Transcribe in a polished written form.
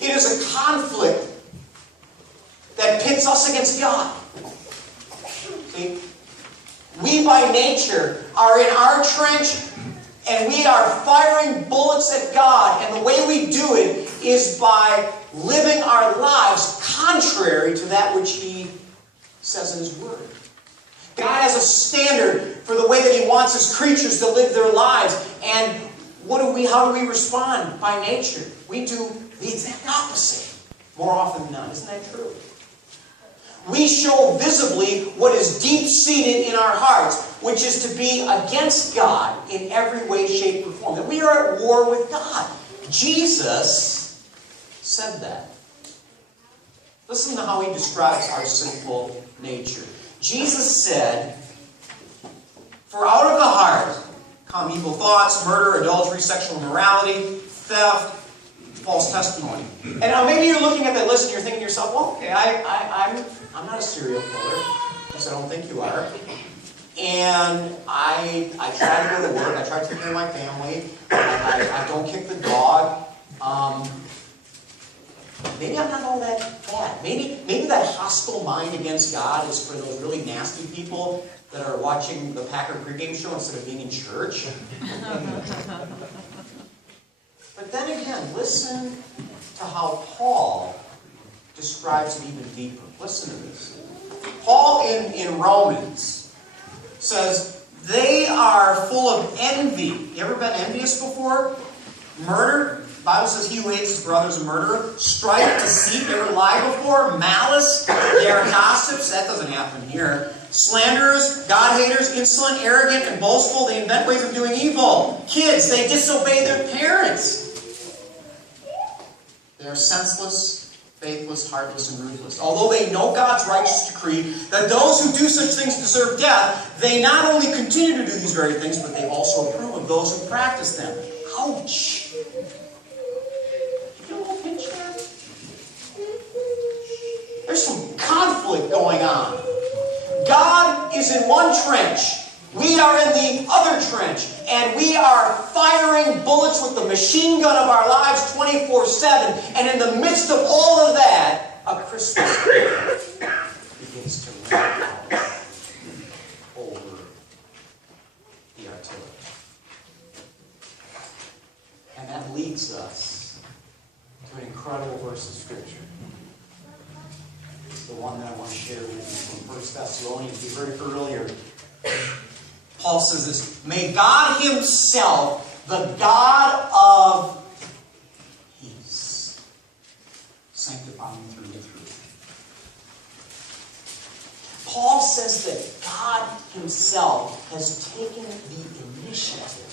It is a conflict that pits us against God. See? We by nature are in our trench and we are firing bullets at God. And the way we do it is by living our lives contrary to that which He says in His Word. God has a standard for the way that He wants His creatures to live their lives. And how do we respond by nature? We do the exact opposite more often than not. Isn't that true? We show visibly what is deep-seated in our hearts, which is to be against God in every way, shape, or form. That we are at war with God. Jesus said that. Listen to how He describes our sinful nature. Jesus said, "For out of the heart come evil thoughts, murder, adultery, sexual immorality, theft, false testimony." And now maybe you're looking at that list and you're thinking to yourself, well, okay, I'm not a serial killer. Because I don't think you are. And I try to go to work. I try to take care of my family. I don't kick the dog. Maybe I'm not all that bad. Maybe that hostile mind against God is for those really nasty people that are watching the Packer pregame show instead of being in church. But then again, listen to how Paul describes it even deeper. Listen to this. Paul in Romans says, they are full of envy. You ever been envious before? Murder. The Bible says he who hates his brother is a murderer. Strife, deceit. You ever lied before? Malice. They are gossips. That doesn't happen here. Slanderers, God-haters, insolent, arrogant, and boastful. They invent ways of doing evil. Kids, they disobey their parents. They are senseless, faithless, heartless, and ruthless. Although they know God's righteous decree that those who do such things deserve death, they not only continue to do these very things, but they also approve of those who practice them. Ouch! You feel a little pinch there? There's some conflict going on. God is in one trench. We are in the other trench. And we are firing bullets with the machine gun of our lives 24/7. And in the midst of all of that, a Christmas begins to ring out over the artillery. And that leads us to an incredible verse of Scripture. The one that I want to share with you from 1 Thessalonians. We heard it earlier. Paul says this, "May God Himself, the God of peace, sanctify you through and through." Paul says that God Himself has taken the initiative